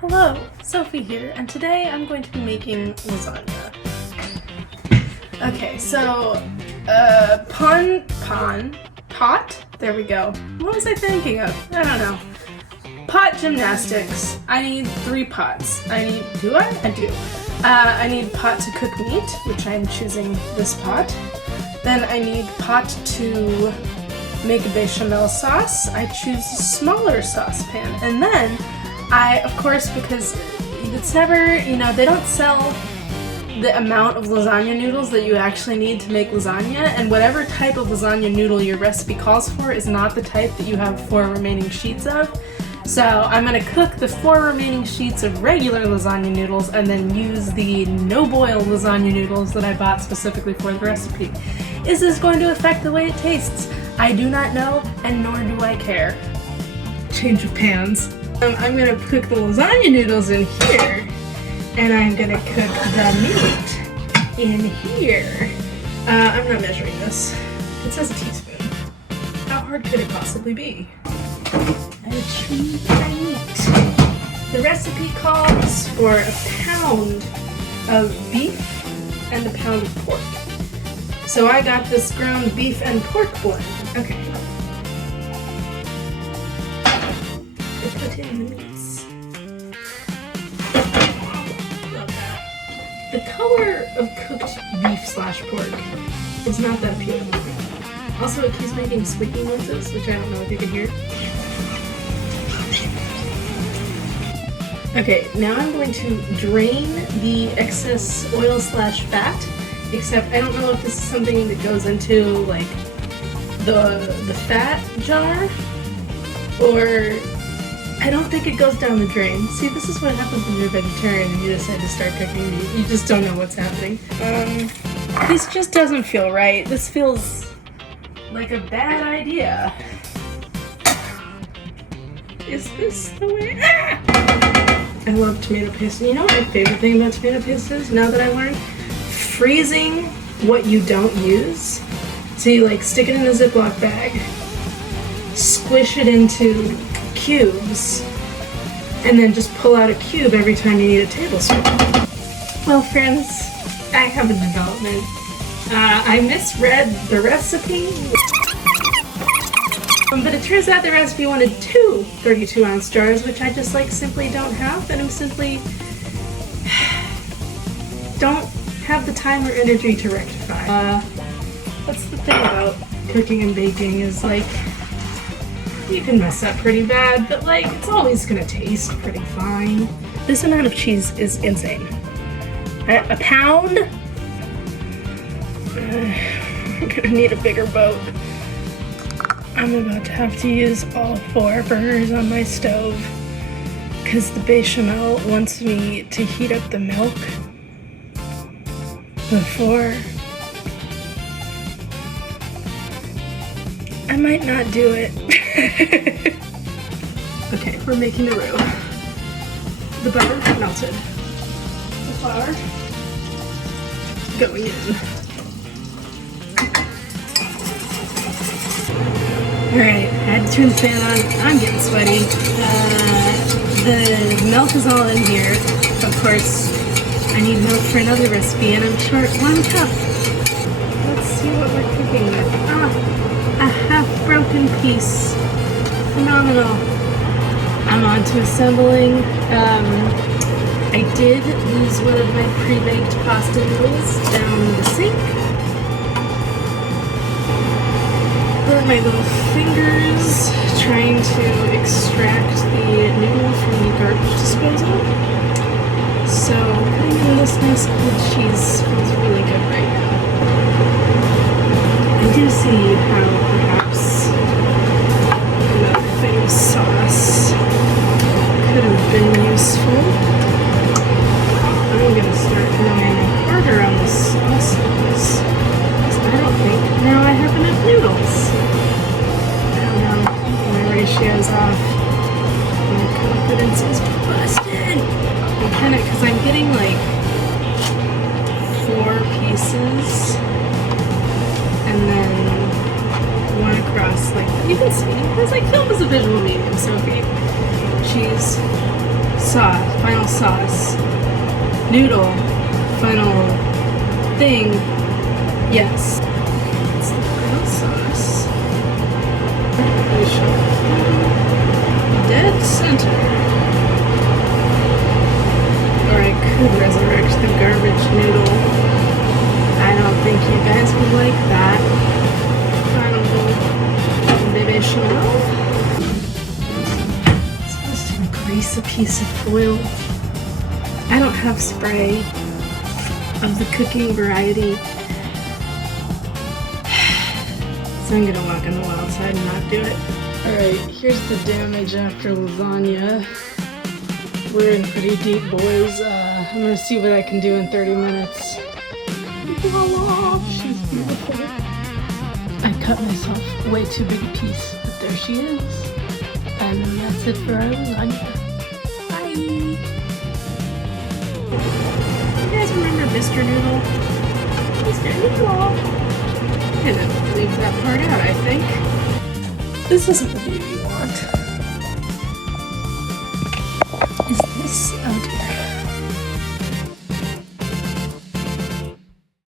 Hello, Sophie here, and today I'm going to be making lasagna. Okay, so, pot? There we go. What was I thinking of? I don't know. Pot gymnastics. I need 3 pots. Do I? I do. I need pot to cook meat, which I'm choosing this pot. Then I need pot to make a bechamel sauce. I choose a smaller saucepan. And then of course, because it's never, they don't sell the amount of lasagna noodles that you actually need to make lasagna, and whatever type of lasagna noodle your recipe calls for is not the type that you have 4 remaining sheets of. So I'm going to cook the 4 remaining sheets of regular lasagna noodles and then use the no-boil lasagna noodles that I bought specifically for the recipe. Is this going to affect the way it tastes? I do not know, and nor do I care. Change of pans. I'm going to cook the lasagna noodles in here, and I'm going to cook the meat in here. I'm not measuring this. It says a teaspoon. How hard could it possibly be? I choose my meat. The recipe calls for a pound of beef and a pound of pork. So I got this ground beef and pork blend. Okay. Put in the meats. Love that. The color of cooked beef/pork is not that appealing. Also, it keeps making squeaky noises, which I don't know if you can hear. Okay, now I'm going to drain the excess oil/fat, except I don't know if this is something that goes into like the fat jar, or I don't think it goes down the drain. See, this is what happens when you're a vegetarian and you decide to start cooking meat. You just don't know what's happening. This just doesn't feel right. This feels like a bad idea. Is this the way? I love tomato paste. You know what my favorite thing about tomato paste is, now that I learned? Freezing what you don't use. So you like stick it in a Ziploc bag, squish it into cubes, and then just pull out a cube every time you need a tablespoon. Well, friends, I have a development. I misread the recipe, but it turns out the recipe wanted 2 32-ounce jars, which I just simply don't have, and I'm simply don't have the time or energy to rectify. That's the thing about cooking and baking is you can mess up pretty bad, but it's always gonna taste pretty fine. This amount of cheese is insane. A pound? I'm gonna need a bigger boat. I'm about to have to use all 4 burners on my stove because the bechamel wants me to heat up the milk before. I might not do it. Okay, we're making the roux. The butter melted. The flour going in. Alright, I had to turn the fan on. I'm getting sweaty. The milk is all in here. Of course, I need milk for another recipe, and I'm short 1 cup. Let's see what we're cooking with. A half-broken piece. Phenomenal. I'm on to assembling. I did lose one of my pre-baked pasta noodles down the sink. Burn my little fingers trying to extract the noodle from the garbage disposal. So putting in this nice cold cheese feels really good right now. I do see how perhaps another thing of sauce could have been useful. I'm going to start going harder on the sauces, because I don't think now I have enough noodles. I don't know, my ratio's off. My confidence is busted. I'm kind of, because I'm getting 4 pieces, and then 1 across, you can see, it's film is a visual medium, Sophie. Cheese. sauce, final sauce. Noodle, final thing. Yes. It's the final sauce. Dead center. Or I could resurrect the garbage noodle. I don't think you guys would like that. Final baby chanel. I'm supposed to grease a piece of foil. I don't have spray of the cooking variety. So I'm gonna walk on the wild side and not do it. Alright, here's the damage after lasagna. We're in pretty deep, boys. I'm gonna see what I can do in 30 minutes. Voila! She's beautiful. I cut myself way too big a piece, but there she is. And that's it for our lasagna. Bye! You guys remember Mr. Noodle? Mr. Noodle! I didn't leave that part out, I think. This isn't the view you want. Is this... okay.